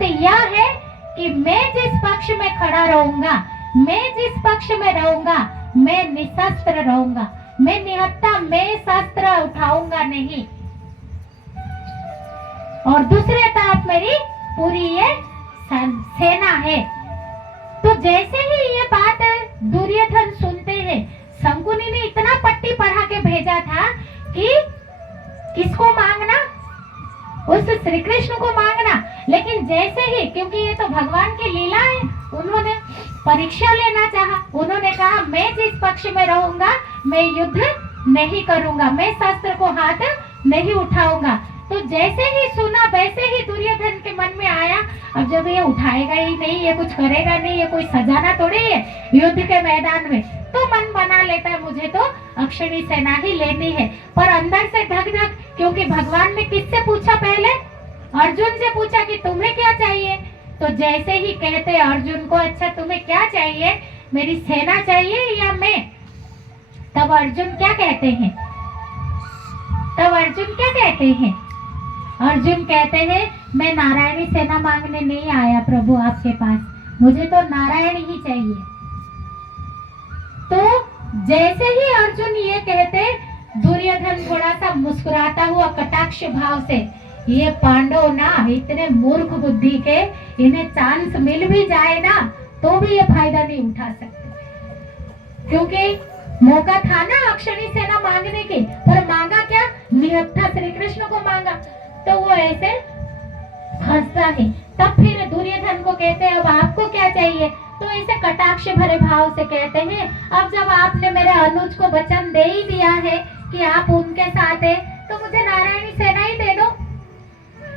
अर्थ यह है कि मैं जिस पक्ष में खड़ा रहूंगा, मैं जिस पक्ष में रहूंगा, मैं निशस्त्र रहूंगा, मैं निहत्था, मैं शस्त्र उठाऊंगा नहीं। और दूसरे तरफ मेरी पूरी ये सेना है। तो जैसे ही ये बात दुर्योधन सुनते हैं, शंकुनी ने इतना पट्टी पढ़ा के भेजा था कि किसको मांगना, उस श्री कृष्ण को मांगना। लेकिन जैसे ही, क्योंकि ये तो भगवान की लीला है, उन्होंने परीक्षा लेना चाहा। उन्होंने कहा मैं जिस पक्ष में रहूंगा मैं युद्ध नहीं करूंगा, मैं शस्त्र को हाथ नहीं उठाऊंगा। तो जैसे ही सुना वैसे ही दुर्योधन के मन में आया, अब जब ये उठाएगा ही नहीं, ये कुछ करेगा नहीं, ये कोई सजाना थोड़ी है युद्ध के मैदान में, तो मन बना लेता है मुझे तो अक्षणी सेना ही लेनी है। पर अंदर से धक धक, क्योंकि भगवान ने किससे पूछा पहले? अर्जुन से पूछा कि तुम्हें क्या चाहिए। तो जैसे ही कहते अर्जुन को, अच्छा तुम्हें क्या चाहिए, मेरी सेना चाहिए या मैं, तब अर्जुन क्या कहते हैं? अर्जुन कहते हैं मैं नारायणी सेना मांगने नहीं आया प्रभु आपके पास, मुझे तो नारायण ही चाहिए। तो जैसे ही अर्जुन ये कहते, दुर्योधन थोड़ा सा मुस्कुराता हुआ कटाक्ष भाव से, ये पांडव ना इतने मूर्ख बुद्धि के, इन्हें चांस मिल भी जाए ना तो भी ये फायदा नहीं उठा सकते, क्योंकि मौका था ना अक्षणी सेना मांगने की, पर मांगा क्या? निहत्था श्री कृष्ण को मांगा। तो वो ऐसे हंसता है। तब फिर दुर्योधन को कहते हैं अब आपको क्या चाहिए? तो ऐसे कटाक्ष भरे भाव से कहते हैं अब जब आपने मेरे अनुज को वचन दे ही दिया है कि आप उनके साथ है, तो मुझे नारायणी सेना ही दे दो।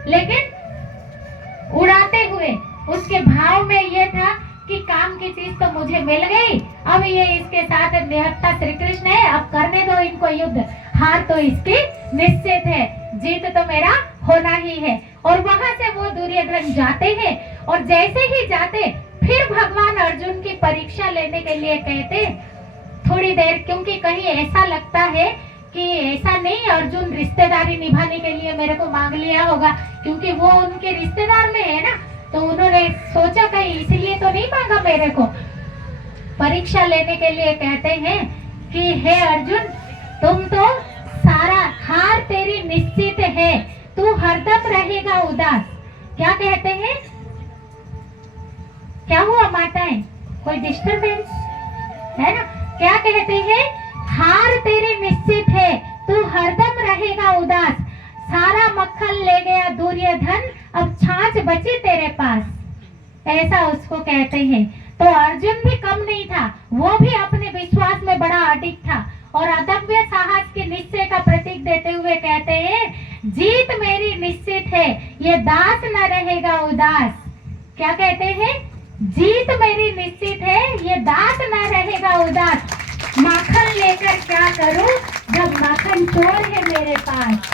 लेकिन उड़ाते हुए उसके भाव में ये था कि काम की चीज तो मुझे मिल गई, अब ये इसके साथ निहत्था श्री कृष्ण है, अब करने दो इनको युद्ध, हार तो इसकी निश्चित है, जीत तो मेरा होना ही है। और वहां से वो दुर्योधन जाते हैं, और जैसे ही जाते फिर भगवान अर्जुन की परीक्षा लेने के लिए कहते थोड़ी देर, क्योंकि कहीं ऐसा लगता है कि ऐसा नहीं अर्जुन रिश्तेदारी निभाने के लिए मेरे को मांग लिया होगा, क्योंकि वो उनके रिश्तेदार में है ना, तो उन्होंने सोचा कहीं इसलिए तो नहीं मांगा मेरे को। परीक्षा लेने के लिए कहते हैं कि हे अर्जुन तुम तो सारा हार तेरी निश्चित है, तू हरदम रहेगा उदास। क्या कहते हैं? क्या हुआ माताएं, कोई डिस्टर्बेंस है ना? क्या कहते हैं? हार तेरी निश्चित है, तू हरदम रहेगा उदास, सारा मक्खन ले गया दुर्योधन, अब छाछ बची तेरे पास, ऐसा उसको कहते हैं। तो अर्जुन भी कम नहीं था, वो भी अपने विश्वास में बड़ा अडिग था, और अदम्य साहस के निश्चय का प्रतीक देते हुए कहते हैं जीत मेरी निश्चित है, ये दास न रहेगा उदास। क्या कहते हैं? जीत मेरी निश्चित है, ये दास न रहेगा उदास। माखन लेकर क्या करूं जब माखन चोर है मेरे पास।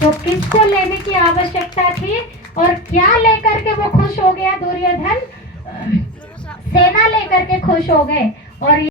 तो किसको लेने की आवश्यकता थी और क्या लेकर के वो खुश हो गया दुर्योधन? सेना लेकर के खुश हो गए। और